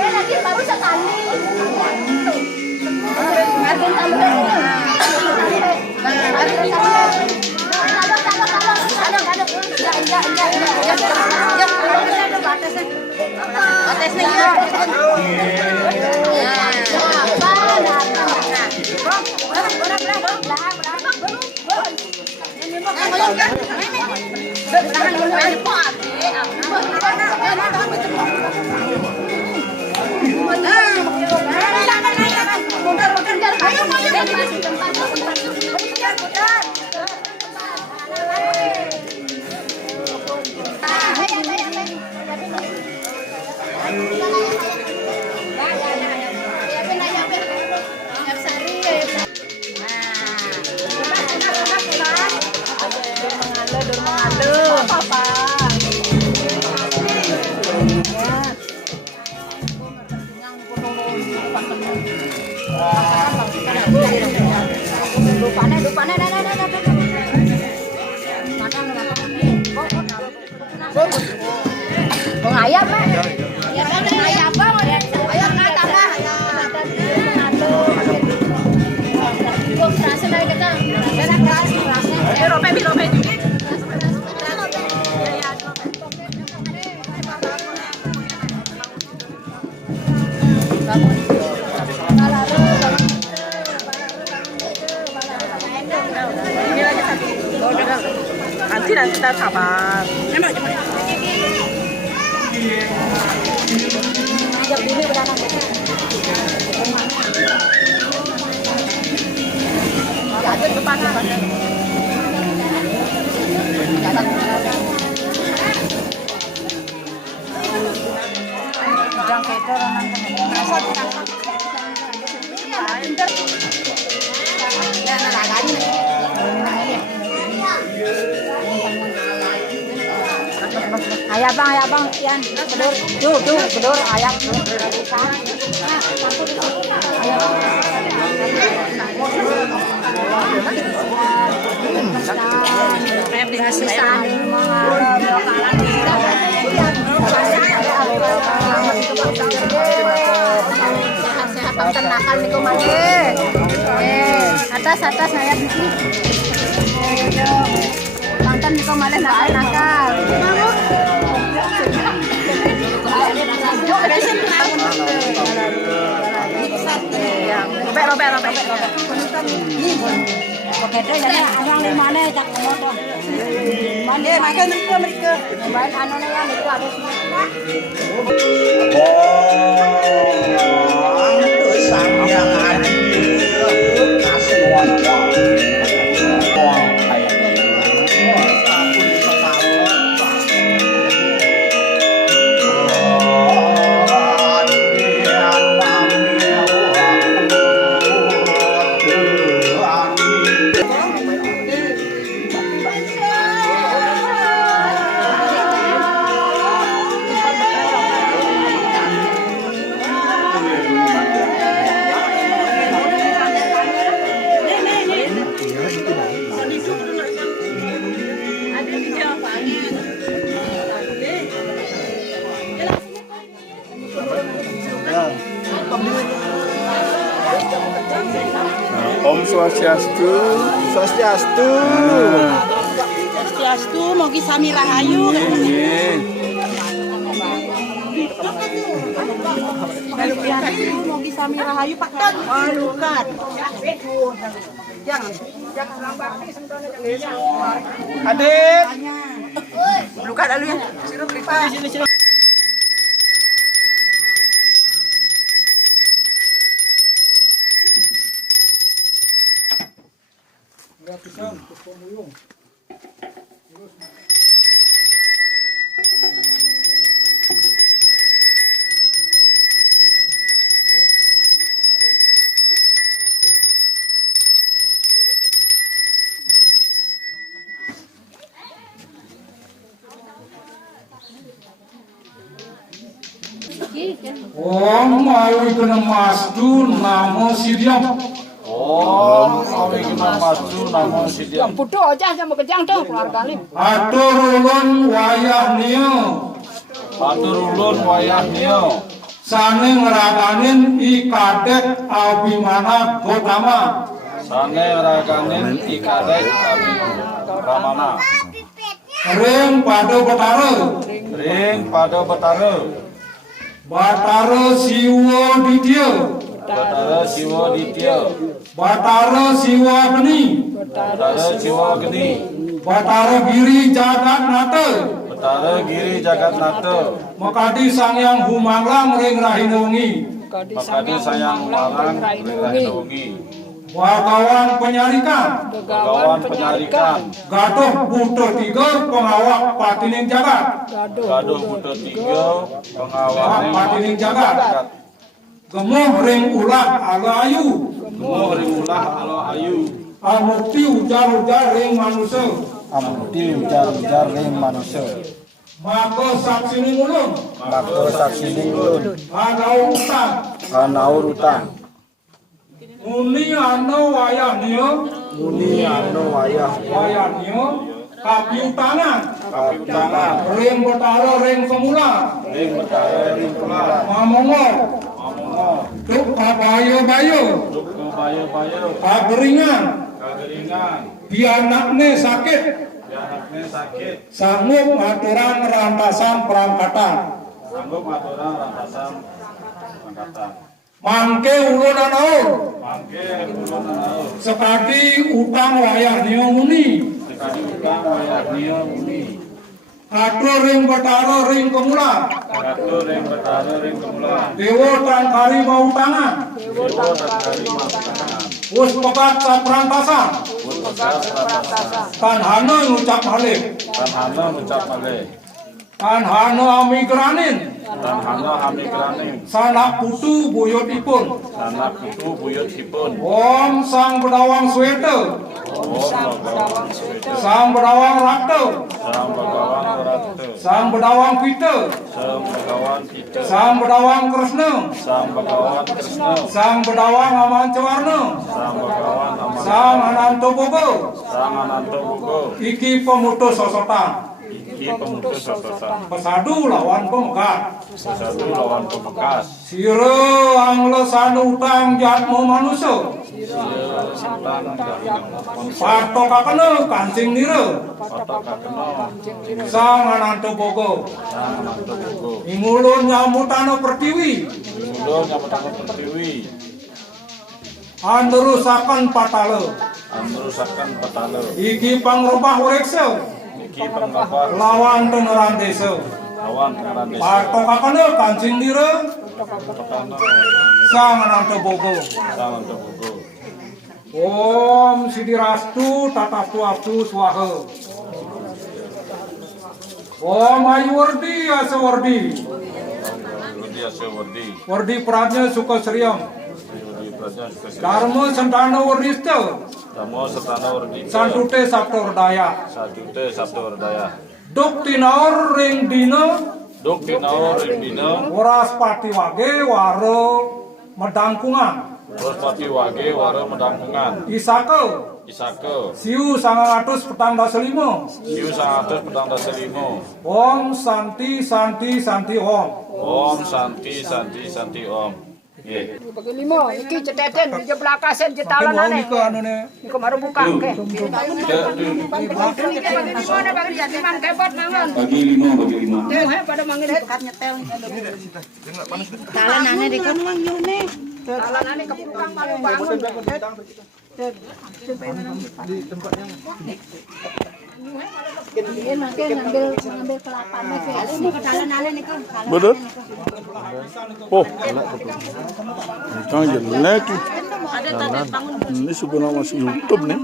Lagi baru sekali. Bong ayam mah. Ya kan ayam apa mau lihat ayam nata lah. Bong rasa dari kita. Enak kan rasanya. Rope juga. Nanti kita sabar. Ayah bang, Yan, bedur, bedur, ayam, sehat ternakan nih kemana? Atas ayam di sini. Tantan nih kemana nakal. Robek. Oke deh, jadi orang di mana cak motor. Mana makan mereka. Baik anu yang itu harus. Yang adil kasih wong. Om Swastiastu. Swastiastu. Swastiastu, mogi sami rahayu. Mogi sami rahayu Pak Ton. Lukat. Jangan lambat nih sebenarnya. Adik. Lukat dulu ya. Sirup sini. Om ayo ikut mas tu namo Sidiam. Om awi maju namung sithik. Yang bodoh aja sama kejang tuh keluarga lim. Atur ulun wayah niu. Atur ulun wayah niu. Sane ngraganin ikadet Abimana Gotama. Sane ngraganin ikadet Abimana. Ring pada Batara. Ring pada Batara. Batara Siwa Ditya. Batara Siwa Ditya. Batara Siwa Geni. Batara Siwa Geni. Batara Giri Jagat Nata. Batara Giri Jagat Nata. Makadi Sangyang Humanglang ring Rahinungi. Makadi Sangyang Humanglang ring Rahinungi. Bagawan Penyarikan. Bagawan Penyarikan. Gaduh Buto 3 pengawak Patining Jagat. Gaduh Buto 3 pengawak Patining Jagat. Gemuh ring ulah ala ayu. Gemuh ring ulah ala ayu. Amukti ujar-ujar ring manusia. Amukti ujar-ujar ring manusia. Maka saksini ulun. Maka saksini ulun. Anaur utang. Anaur utang. Muni anu wayah niu. Muni anu wayah niu. Kapiutangan. Kapiutangan. Ring Batara ring semula. Ring Batara ring semula. Mamongo. Duk kabayo-bayo. Duk kabayo-bayo. Kageringan. Kageringan. Bianakne sakit. Bianakne sakit. Sanggup aturan rampasan perangkatan. Sanggup aturan rampasan perangkatan. Mangke ulun anaur. Mangke ulun anaur. Sekadi utang wayah niu muni. Sekadi utang wayah niu muni. Atur ring Batara ring kemula. Atur ring Batara ring kemula. Dewa tangkari mau tangan. Dewa tangkari mau tangan. Wus pekat saprantasan. Wus pekat saprantasan. Tanhana ngucap malih. Tanhana ngucap malih. Tanhana amigranin. Tanhana amigranin. Sanak putu buyutipun. Sanak putu buyutipun. Om Sang Bedawang Sweta. Sang Bedawang Rakta. Sang Bedawang Rakta. Sang Bedawang Pita. Sang Bedawang Pita. Sang Bedawang Kresna. Sang Bedawang Kresna. Sang Bedawang Amancawarna. Sang Bedawang Amancawarna. Sang Ananto Bogo. Sang Ananto Bogo. Iki pemutus sosotan. Iki pemutus sosotan. Pesadu lawan pemegat. Pesadu lawan pemegat. Sira anglo sanu utang jatmu manusia. Patokakana kancing nira. Sang Ananto Bogo. Ingulun nyamutana pertiwi. Ingulun nyamutana pertiwi. Andrusakan patala. Andrusakan patala. Iki pangrobah ureksa. Iki pangrobah lawan teneran desa. Lawan teneran desa. Patokakana kancing nira. Sang Ananto Bogo. Sang Ananto Bogo. Om Sidirastu Tatastu Swaha. Om Ayuwardi Asawardi. Wardi Pradnya Sukasriyam. Dharma Santana Wardista. Dharma Santana Wardista. Santute Sabto Wardaya. Santute Sabto Wardaya. Duk tinaur ring dina. Duk tinaur ring dina. Waras pati wage waro medangkungan. Rospati wage waro medangkungan. Isaka. Isaka. Siu 945. Siu 945. Om Santi Santi Santi Om. Om Santi Santi Santi Om. Nggih. Bagi 5 iki ceteten di belakasen jetalan ane. Niku baru buka ke. Bagi 5 bagi 5. Teh pada manggil nyetel. Talan ane di kono mang nyune. Talan ane kepukang paling bangun. Di tempatnya. Ngambil kelapanya betul. Oh, kan jelek. Ini sebenarnya masih YouTube nih.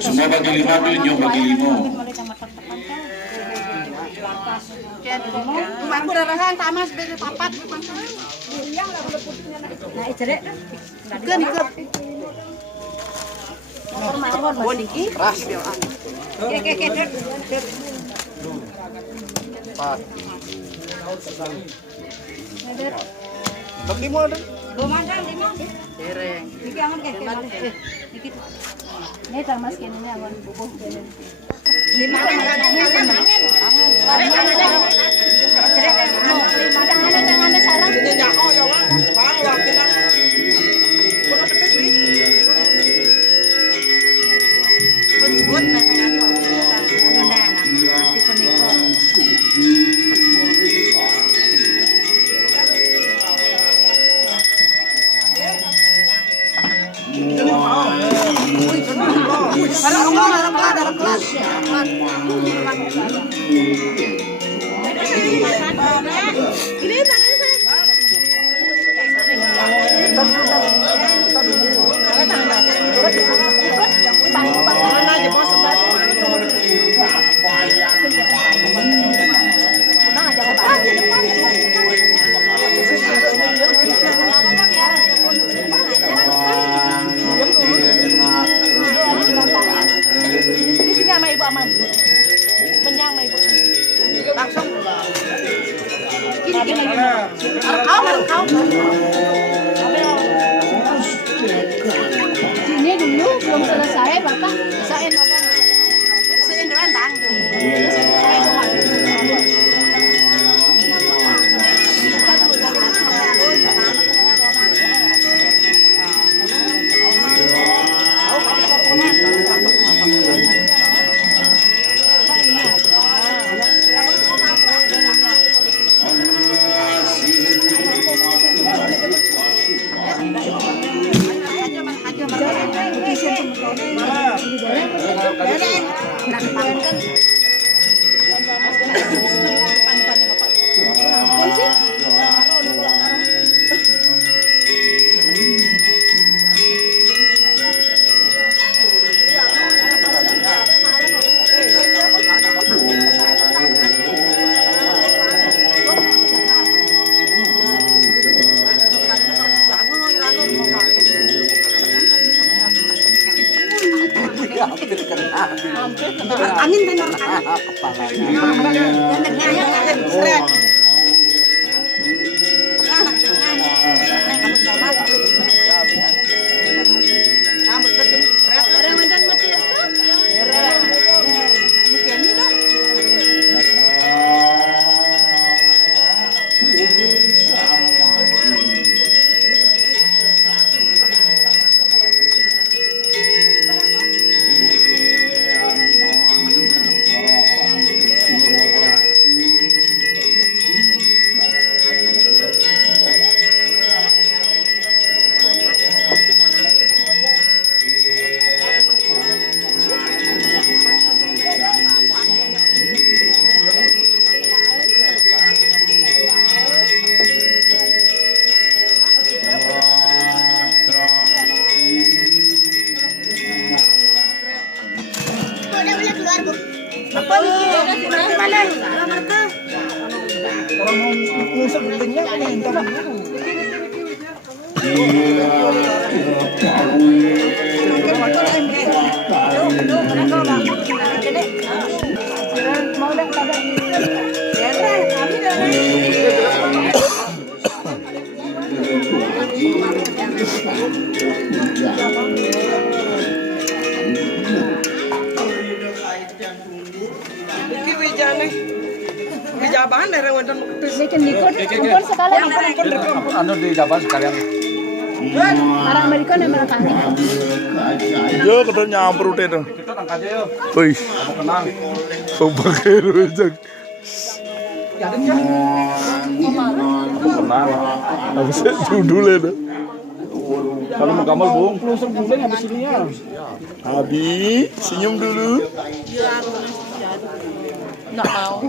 Semua bagi 5, beliau bagi 5. Aku udah tamas dari papat. Nah, Di sini sama Ibu Aman. Menyang sama Ibu. Langsung. Gini. Kau. Sini dulu belum selesai Bapak. Saya doang tang. Angin benar anu di Jabar sekalian. Orang Amerika nama kami. Yo ketemu nyampur udah tuh. Kita angkat aja yuk. Wih, Kamu kenal. pakai rujak. Kenal. Habis judul itu. Kalau mau gambar bohong, pelusur guling habis ini ya. Abi, senyum dulu. Nggak mau.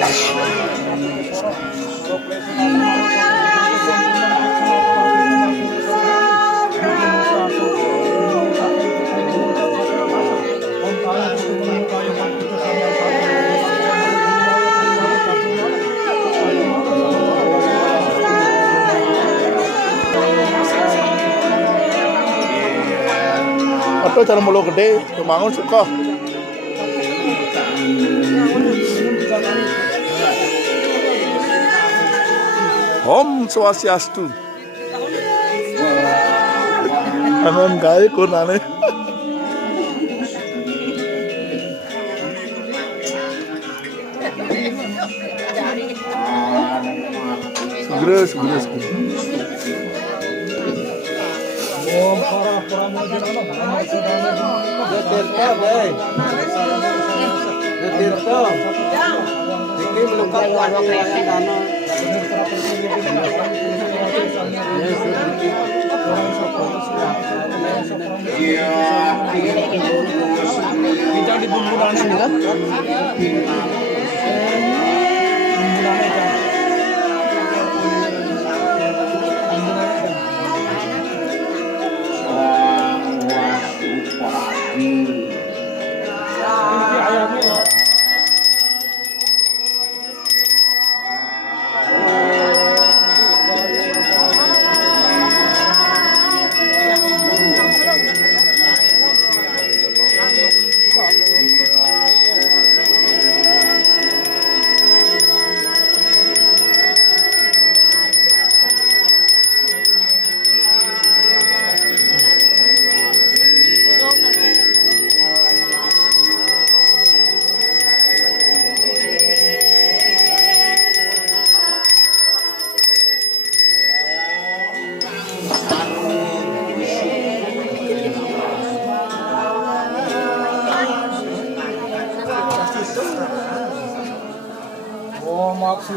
Atau cara mulu gede, kemangun suka. Om Swastiastu. Anon kaya kunane. Segera. Om para pramodana Tirta deh. Tirta. Ini melukat warna dana. Kita di bumbulannya kan?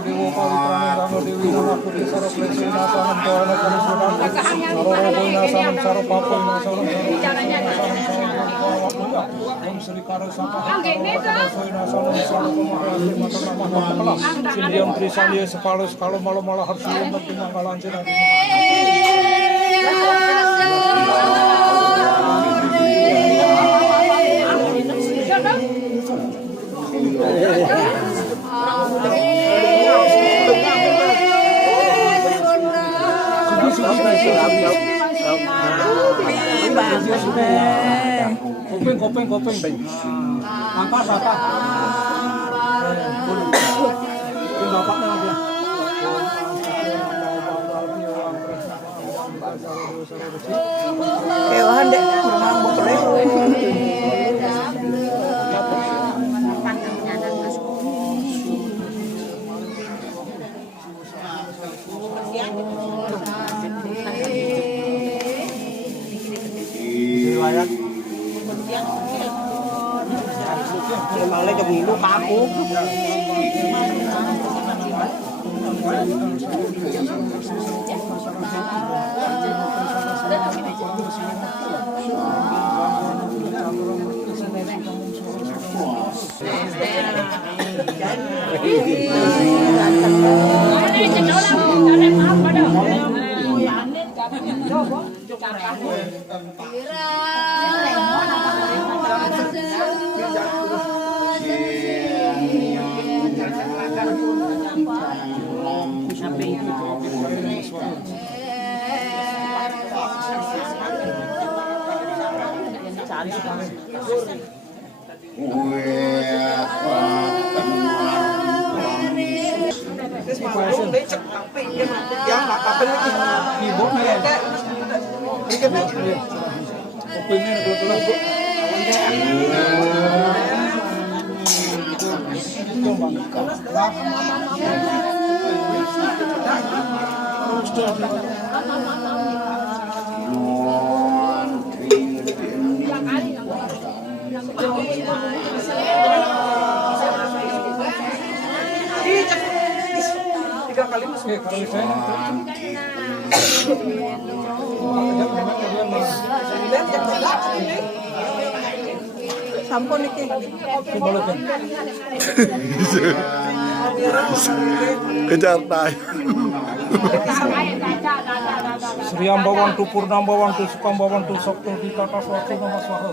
Dewa Pawitrane Rama Dewi Nama Putri Saro Klesi Nasanam Tuana Kaniswaran Saro Robo Nasanam Saro Papo Nasanam Om Sri Karo Sapa Soi Nasanam Saro Pemakalan Matana Sindiam Trisaliya Sepalo Sekalo Malo Malo Harsu Untuk Timanggalan Cina Kopeng. Angkat. Bapaknya lagi. Kewahan deh, rumah boleh. Malah ke bilu kaku. Sampun iki. Kejar Daya. Sriam bawang tu purnam bawang tu sukam bawang tu sok tu di tata suatu nama swaha.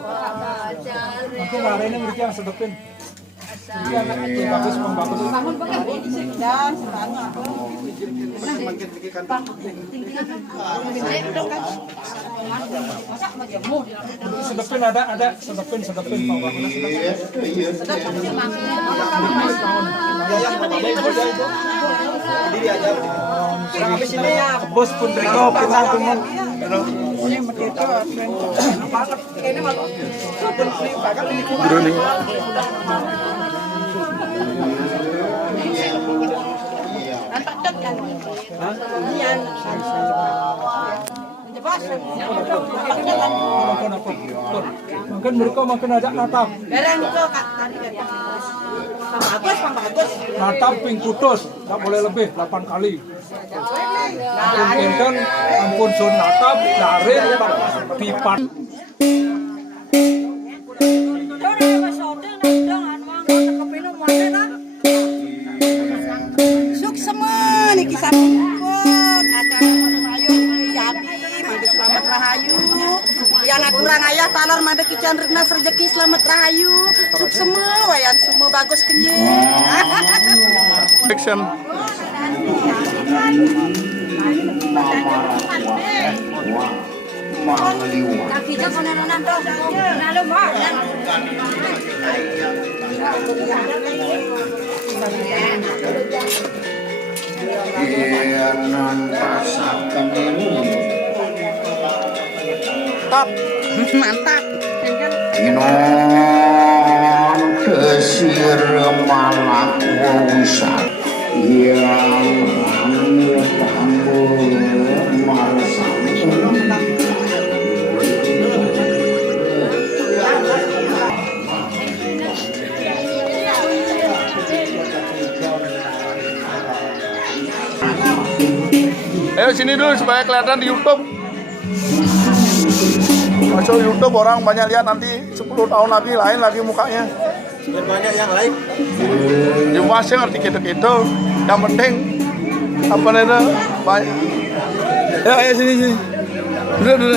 Nanti hari ini mereka yang sedepin. Bagus bagus. Sedepin ada sedepin bos pun Riko pinang kumun. Berani. Mungkin mereka makin ajak natap. Natap ping putus, tak boleh lebih 8 kali. Ampun kinten, ampun sun natap, darin, pipat. Suksema niki sampun acara rahayu yati mangke selamat rahayu yang kurang ayah talar mande kican rena rezeki selamat rahayu suksema wayan semua bagus kenye Action. kita konenan to lalu mah mantap Inon kesir malak wongsak yang pambul marsang Ayo sini dulu supaya kelihatan di YouTube. Masuk YouTube orang banyak lihat nanti 10 tahun lagi lain lagi mukanya. Banyak yang lain. Cuma saya ngerti gitu-gitu. Yang penting apa itu banyak. Ya ayo sini. Dulu.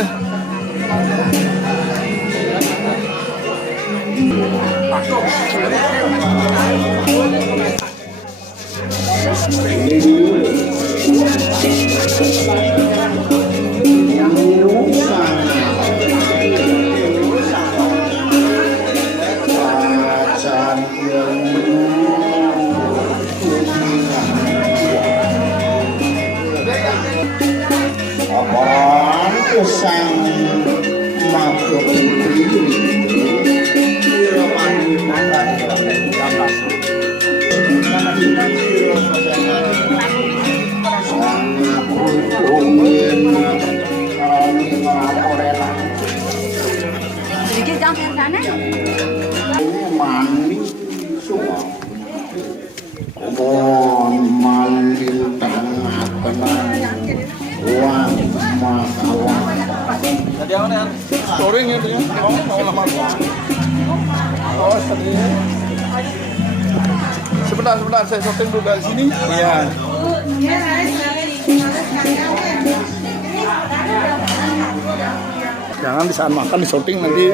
Apaan kesang maka sedikit jangan sana mandi semua bon malil tengah uang makawan Storing ya dia. Mau lama. Oh, sebentar saya syuting dulu dari sini. Iya. Jangan di saat makan di syuting nanti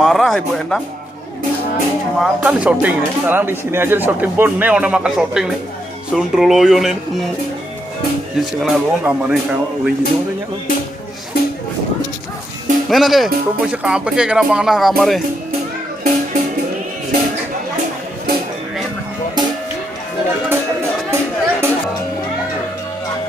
marah Ibu Endang. Makan di syuting nih. Sekarang di sini aja di syuting pun nih orang makan syuting nih. Suntroloyo nih. Di sini lo kamarnya kayak oleh gitu katanya lo. Mana ke? Tuh musik apa ke? Kenapa nggak kamarnya?